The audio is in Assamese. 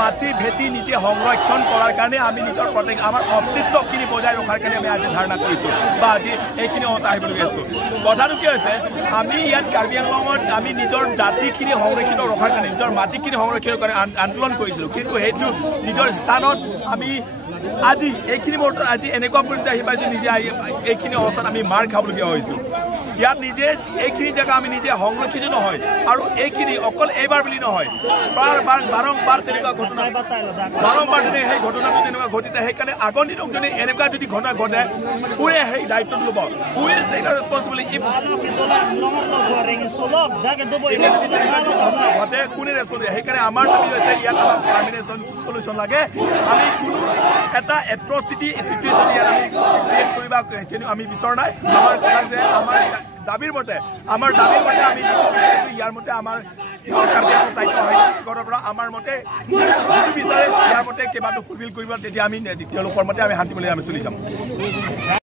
মাটি ভেটি নিজে সংৰক্ষণ কৰাৰ কাৰণে আমি নিজৰ প্ৰত্যেক আমাৰ অস্তিত্বখিনি বজাই ৰখাৰ কাৰণে আমি আজি ধাৰণা কৰিছোঁ বা আজি এইখিনি অৱস্থা আহিবলগীয়া আছোঁ কথাটো কি হৈছে আমি ইয়াত কাৰ্বি আংলঙত আমি নিজৰ জাতিখিনি সংৰক্ষিত ৰখাৰ কাৰণে নিজৰ মাটিখিনি সংৰক্ষিত কৰি আন্দোলন কৰিছিলোঁ কিন্তু সেইটো নিজৰ স্থানত আমি আজি এইখিনি মুহূৰ্তত আজি এনেকুৱা পৰ্যায় আহি পাইছোঁ নিজে এইখিনি অৱস্থাত আমি মাৰ খাবলগীয়া হৈছোঁ ইয়াত নিজে এইখিনি জেগা আমি নিজে সংৰক্ষিত নহয় আৰু এইখিনি অকল এইবাৰ বুলি নহয় বাৰম্বাৰ তেনেকুৱা ঘটনা বাৰম্বাৰ যদি সেই ঘটনাটো তেনেকুৱা ঘটিছে সেইকাৰণে আগৰ দিনক যদি এনেকুৱা যদি ঘটনা ঘটে কোনে সেই দায়িত্বটো ল'ব কোনে ৰেচপনচিবিলিটি ঘটে কোনে ৰেচপনচিবিলিটি সেইকাৰণে আমাৰ দাবী হৈছে ইয়াত আমাক পাৰ্মিনেশ্যন চলিউশ্যন লাগে আমি কোনো এটা এট্ৰচিটি চিটুৱেশ্যন ইয়াত আমি ক্ৰিয়েট কৰিবা আমি বিচৰা নাই আমাৰ কথা যে আমাৰ দাবীৰ মতে আমি ইয়াৰ মতে আমাৰ পৰা আমাৰ মতে বিচাৰে ইয়াৰ মতে কেইবাটো ফুলফিল কৰিব তেতিয়া আমি তেওঁলোকৰ মতে আমি শান্তি বুলি আমি চলি যাম